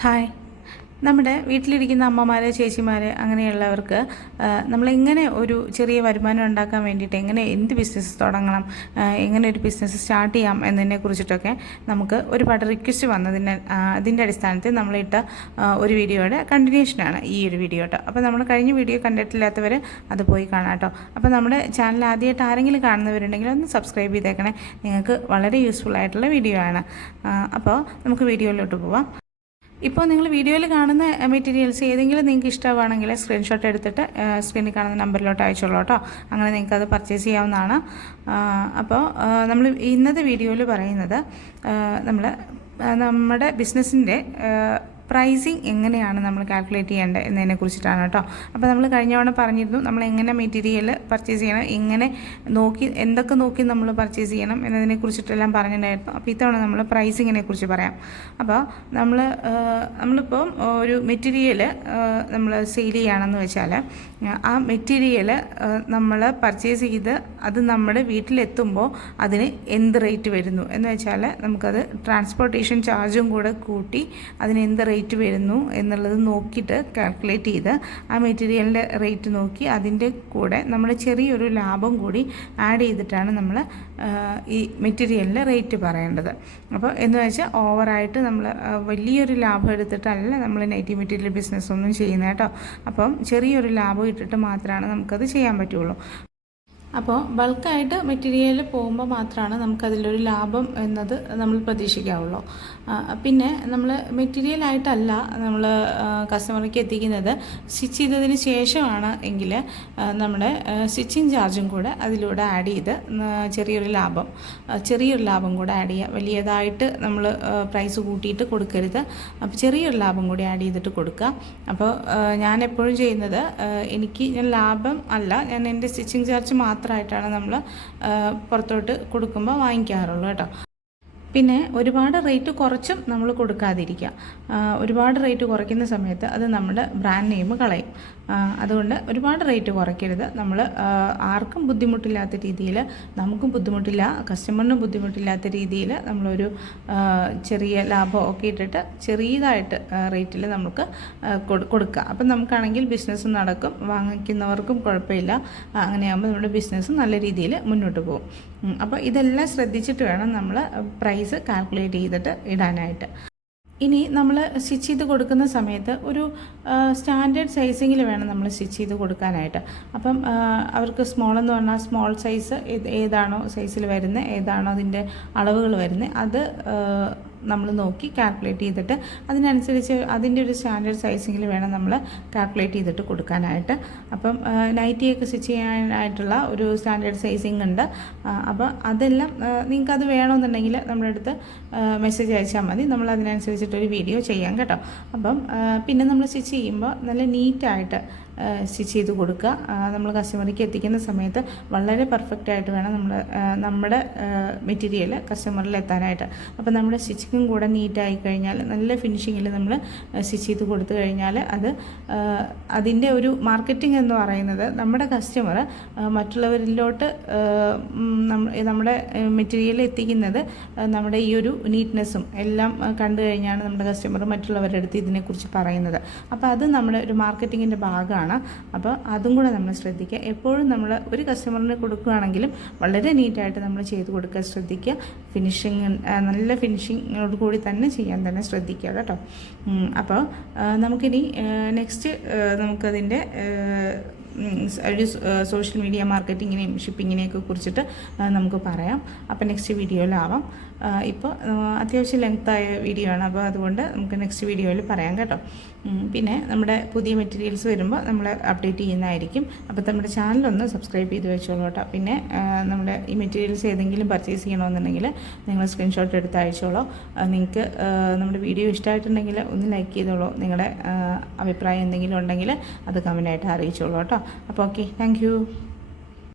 Hi. നമ്മുടെ വീട്ടിലിരിക്കുന്ന അമ്മമാർ, ചേച്ചിമാർ അങ്ങനെയുള്ളവർക്ക് നമ്മളെങ്ങനെ ഒരു ചെറിയ വരുമാനം ഉണ്ടാക്കാൻ വേണ്ടിയിട്ട് എന്ത് ബിസിനസ് തുടങ്ങണം, എങ്ങനെ ഒരു ബിസിനസ് സ്റ്റാർട്ട് ചെയ്യാം എന്നതിനെ കുറിച്ചിട്ടൊക്കെ നമുക്ക് ഒരുപാട് റിക്വസ്റ്റ് അതിൻ്റെ അടിസ്ഥാനത്തിൽ നമ്മളിട്ട ഒരു വീഡിയോയുടെ കണ്ടിന്യൂഷനാണ് ഈ ഒരു വീഡിയോ കേട്ടോ. അപ്പോൾ നമ്മൾ കഴിഞ്ഞ വീഡിയോ കണ്ടിട്ടില്ലാത്തവർ അത് പോയി കാണാം കേട്ടോ. അപ്പോൾ നമ്മുടെ ചാനൽ ആദ്യമായിട്ട് ആരെങ്കിലും കാണുന്നവരുണ്ടെങ്കിൽ ഒന്ന് സബ്സ്ക്രൈബ് ചെയ്തേക്കണേ. നിങ്ങൾക്ക് വളരെ യൂസ്ഫുൾ ആയിട്ടുള്ള വീഡിയോ ആണ്. അപ്പോൾ നമുക്ക് വീഡിയോയിലോട്ട് പോവാം. ഇപ്പോൾ നിങ്ങൾ വീഡിയോയിൽ കാണുന്ന മെറ്റീരിയൽസ് ഏതെങ്കിലും നിങ്ങൾക്ക് ഇഷ്ടമാണെങ്കിൽ സ്ക്രീൻഷോട്ട് എടുത്തിട്ട് സ്ക്രീനിൽ കാണുന്ന നമ്പറിലോട്ട് അയച്ചോളൂ കേട്ടോ. അങ്ങനെ നിങ്ങൾക്കത് പർച്ചേസ് ചെയ്യാവുന്നതാണ്. അപ്പോൾ നമ്മൾ ഇന്നത്തെ വീഡിയോയിൽ പറയുന്നത് നമ്മുടെ ബിസിനസ്സിൻ്റെ പ്രൈസിങ് എങ്ങനെയാണ് നമ്മൾ കാൽക്കുലേറ്റ് ചെയ്യേണ്ടത് എന്നതിനെ കുറിച്ചിട്ടാണ് കേട്ടോ. അപ്പോൾ നമ്മൾ കഴിഞ്ഞ തവണ പറഞ്ഞിരുന്നു നമ്മൾ എങ്ങനെ മെറ്റീരിയൽ പർച്ചേസ് ചെയ്യണം, എന്തൊക്കെ നോക്കി നമ്മൾ പർച്ചേസ് ചെയ്യണം എന്നതിനെ കുറിച്ചിട്ടെല്ലാം പറഞ്ഞിട്ടുണ്ടായിരുന്നു. അപ്പോൾ ഇത്തവണ നമ്മൾ പ്രൈസിങ്ങിനെ കുറിച്ച് പറയാം. അപ്പോൾ നമ്മളിപ്പോൾ ഒരു മെറ്റീരിയൽ നമ്മൾ സെയിൽ ചെയ്യുകയാണെന്ന് വെച്ചാൽ ആ മെറ്റീരിയൽ നമ്മൾ പർച്ചേസ് ചെയ്ത് അത് നമ്മുടെ വീട്ടിലെത്തുമ്പോൾ അതിന് എന്ത് റേറ്റ് വരുന്നു എന്ന് വെച്ചാൽ നമുക്കത് ട്രാൻസ്പോർട്ടേഷൻ ചാർജും കൂടെ കൂട്ടി അതിന് എന്ത് റേറ്റ് വരുന്നു എന്നുള്ളത് നോക്കിയിട്ട് കാൽക്കുലേറ്റ് ചെയ്ത് ആ മെറ്റീരിയലിൻ്റെ റേറ്റ് നോക്കി അതിൻ്റെ കൂടെ നമ്മൾ ചെറിയൊരു ലാഭം കൂടി ആഡ് ചെയ്തിട്ടാണ് നമ്മൾ ഈ മെറ്റീരിയലിൻ്റെ റേറ്റ് പറയേണ്ടത്. അപ്പോൾ എന്ന് വെച്ചാൽ ഓവറായിട്ട് നമ്മൾ വലിയൊരു ലാഭം എടുത്തിട്ടല്ല നമ്മൾ നെഗറ്റീവ് മെറ്റീരിയൽ ബിസിനസ് ഒന്നും ചെയ്യുന്നത് കേട്ടോ. അപ്പം ചെറിയൊരു ലാഭം ഇട്ടിട്ട് മാത്രമാണ് നമുക്കത് ചെയ്യാൻ പറ്റുള്ളൂ. അപ്പോൾ ബൾക്കായിട്ട് മെറ്റീരിയൽ പോകുമ്പോൾ മാത്രമാണ് നമുക്കതിലൊരു ലാഭം എന്നത് നമ്മൾ പ്രതീക്ഷിക്കാവുള്ളൂ. പിന്നെ നമ്മൾ മെറ്റീരിയലായിട്ടല്ല നമ്മൾ കസ്റ്റമർക്ക് എത്തിക്കുന്നത്, സ്റ്റിച്ച് ചെയ്തതിന് ശേഷമാണ് എങ്കിൽ നമ്മുടെ സ്റ്റിച്ചിങ് ചാർജും കൂടെ അതിലൂടെ ആഡ് ചെയ്ത് ചെറിയൊരു ലാഭം കൂടെ ആഡ് ചെയ്യുക. വലിയതായിട്ട് നമ്മൾ പ്രൈസ് കൂട്ടിയിട്ട് കൊടുക്കരുത്. അപ്പോൾ ചെറിയൊരു ലാഭം കൂടി ആഡ് ചെയ്തിട്ട് കൊടുക്കുക. അപ്പോൾ ഞാൻ എപ്പോഴും ചെയ്യുന്നത് ഞാൻ ലാഭം അല്ല, ഞാൻ എൻ്റെ സ്റ്റിച്ചിങ് ചാർജ് മാത്രമായിട്ടാണ് നമ്മൾ പുറത്തോട്ട് കൊടുക്കുമ്പോൾ വാങ്ങിക്കാറുള്ളൂ കേട്ടോ. പിന്നെ ഒരുപാട് റേറ്റ് കുറച്ചും നമ്മൾ കൊടുക്കാതിരിക്കുക. ഒരുപാട് റേറ്റ് കുറയ്ക്കുന്ന സമയത്ത് അത് നമ്മുടെ ബ്രാൻഡ് നെയിം കളയും. അതുകൊണ്ട് ഒരുപാട് റേറ്റ് കുറയ്ക്കരുത്. നമ്മൾ ആർക്കും ബുദ്ധിമുട്ടില്ലാത്ത രീതിയിൽ, നമുക്കും ബുദ്ധിമുട്ടില്ല, കസ്റ്റമറിനും ബുദ്ധിമുട്ടില്ലാത്ത രീതിയിൽ നമ്മളൊരു ചെറിയ ലാഭം ഒക്കെ ഇട്ടിട്ട് ചെറിയതായിട്ട് റേറ്റിൽ നമുക്ക് കൊടുക്കുക. അപ്പം നമുക്കാണെങ്കിൽ ബിസിനസ് നടക്കും, വാങ്ങിക്കുന്നവർക്കും കുഴപ്പമില്ല. അങ്ങനെയാകുമ്പോൾ നമ്മുടെ ബിസിനസ് നല്ല രീതിയിൽ മുന്നോട്ട് പോകും. അപ്പോൾ ഇതെല്ലാം ശ്രദ്ധിച്ചിട്ട് വേണം നമ്മൾ പ്രൈസ് കാൽക്കുലേറ്റ് ചെയ്തിട്ട് ഇടാനായിട്ട്. ഇനി നമ്മൾ സ്റ്റിച്ച് ചെയ്ത് കൊടുക്കുന്ന സമയത്ത് ഒരു സ്റ്റാൻഡേർഡ് സൈസിങ്ങിൽ വേണം നമ്മൾ സ്റ്റിച്ച് ചെയ്ത് കൊടുക്കാനായിട്ട്. അപ്പം അവർക്ക് സ്മോൾ എന്ന് പറഞ്ഞാൽ സ്മോൾ സൈസ് ഏതാണോ സൈസിൽ വരുന്നത്, ഏതാണോ അതിൻ്റെ അളവുകൾ വരുന്നത്, അത് നമ്മൾ നോക്കി കാൽക്കുലേറ്റ് ചെയ്തിട്ട് അതിനനുസരിച്ച് അതിൻ്റെ ഒരു സ്റ്റാൻഡേർഡ് സൈസിങ്ങിൽ വേണം നമ്മൾ കാൽക്കുലേറ്റ് ചെയ്തിട്ട് കൊടുക്കാനായിട്ട്. അപ്പം നൈറ്റിയൊക്കെ സ്റ്റിച്ച് ചെയ്യാനായിട്ടുള്ള ഒരു സ്റ്റാൻഡേർഡ് സൈസിങ് ഉണ്ട്. അപ്പോൾ അതെല്ലാം നിങ്ങൾക്കത് വേണമെന്നുണ്ടെങ്കിൽ നമ്മുടെ അടുത്ത് മെസ്സേജ് അയച്ചാൽ മതി, നമ്മൾ അതിനനുസരിച്ചിട്ടൊരു വീഡിയോ ചെയ്യാം കേട്ടോ. അപ്പം പിന്നെ നമ്മൾ സ്റ്റിച്ച് ചെയ്യുമ്പോൾ നല്ല നീറ്റായിട്ട് സ്റ്റിച്ച് ചെയ്ത് കൊടുക്കുക. നമ്മൾ കസ്റ്റമർക്ക് എത്തിക്കുന്ന സമയത്ത് വളരെ പെർഫെക്റ്റായിട്ട് വേണം നമ്മുടെ മെറ്റീരിയൽ കസ്റ്റമറിൽ എത്താനായിട്ട്. അപ്പോൾ നമ്മുടെ സ്റ്റിച്ചിങ്ങും കൂടെ നീറ്റായി കഴിഞ്ഞാൽ, നല്ല ഫിനിഷിങ്ങിൽ നമ്മൾ സ്റ്റിച്ച് ചെയ്ത് കൊടുത്തു കഴിഞ്ഞാൽ അതിൻ്റെ ഒരു മാർക്കറ്റിംഗ് എന്ന് പറയുന്നത് നമ്മുടെ കസ്റ്റമർ മറ്റുള്ളവരിലോട്ട് നമ്മുടെ മെറ്റീരിയൽ എത്തിക്കുന്നത് നമ്മുടെ ഈ ഒരു നീറ്റ്നെസ്സും എല്ലാം കണ്ടു കഴിഞ്ഞാണ് നമ്മുടെ കസ്റ്റമർ മറ്റുള്ളവരുടെ അടുത്ത് ഇതിനെക്കുറിച്ച് പറയുന്നത്. അപ്പോൾ അത് നമ്മുടെ ഒരു മാർക്കറ്റിങ്ങിൻ്റെ ഭാഗമാണ്. അപ്പോൾ അതും കൂടെ നമ്മൾ ശ്രദ്ധിക്കുക. എപ്പോഴും നമ്മൾ ഒരു കസ്റ്റമറിന് കൊടുക്കുകയാണെങ്കിലും വളരെ നീറ്റായിട്ട് നമ്മൾ ചെയ്ത് കൊടുക്കാൻ ശ്രദ്ധിക്കുക. നല്ല ഫിനിഷിങ്ങോട് കൂടി തന്നെ ചെയ്യാൻ തന്നെ ശ്രദ്ധിക്കുക കേട്ടോ. അപ്പോൾ നമുക്കിനി നെക്സ്റ്റ് നമുക്കതിൻ്റെ ഒരു സോഷ്യൽ മീഡിയ മാർക്കറ്റിങ്ങിനെയും ഷിപ്പിങ്ങിനെയൊക്കെ കുറിച്ചിട്ട് നമുക്ക് പറയാം. അപ്പോൾ നെക്സ്റ്റ് വീഡിയോയിലാവാം. ഇപ്പോൾ അത്യാവശ്യം ലെങ്തായ വീഡിയോ ആണ്, അപ്പോൾ അതുകൊണ്ട് നമുക്ക് നെക്സ്റ്റ് വീഡിയോയിൽ പറയാം കേട്ടോ. പിന്നെ നമ്മുടെ പുതിയ മെറ്റീരിയൽസ് വരുമ്പോൾ നമ്മൾ അപ്ഡേറ്റ് ചെയ്യുന്നതായിരിക്കും. അപ്പോൾ നമ്മുടെ ചാനലൊന്ന് സബ്സ്ക്രൈബ് ചെയ്ത് വെച്ചോളൂ കേട്ടോ. പിന്നെ നമ്മുടെ ഈ മെറ്റീരിയൽസ് ഏതെങ്കിലും പർച്ചേസ് ചെയ്യണമെന്നുണ്ടെങ്കിൽ നിങ്ങൾ സ്ക്രീൻഷോട്ട് എടുത്ത് അയച്ചോളൂ. നിങ്ങൾക്ക് നമ്മുടെ വീഡിയോ ഇഷ്ടമായിട്ടുണ്ടെങ്കിൽ ഒന്ന് ലൈക്ക് ചെയ്തോളൂ. നിങ്ങളുടെ അഭിപ്രായം എന്തെങ്കിലും ഉണ്ടെങ്കിൽ അത് കമൻ്റായിട്ട് അറിയിച്ചോളൂ കേട്ടോ. അപ്പോൾ ഓക്കെ, താങ്ക് യു.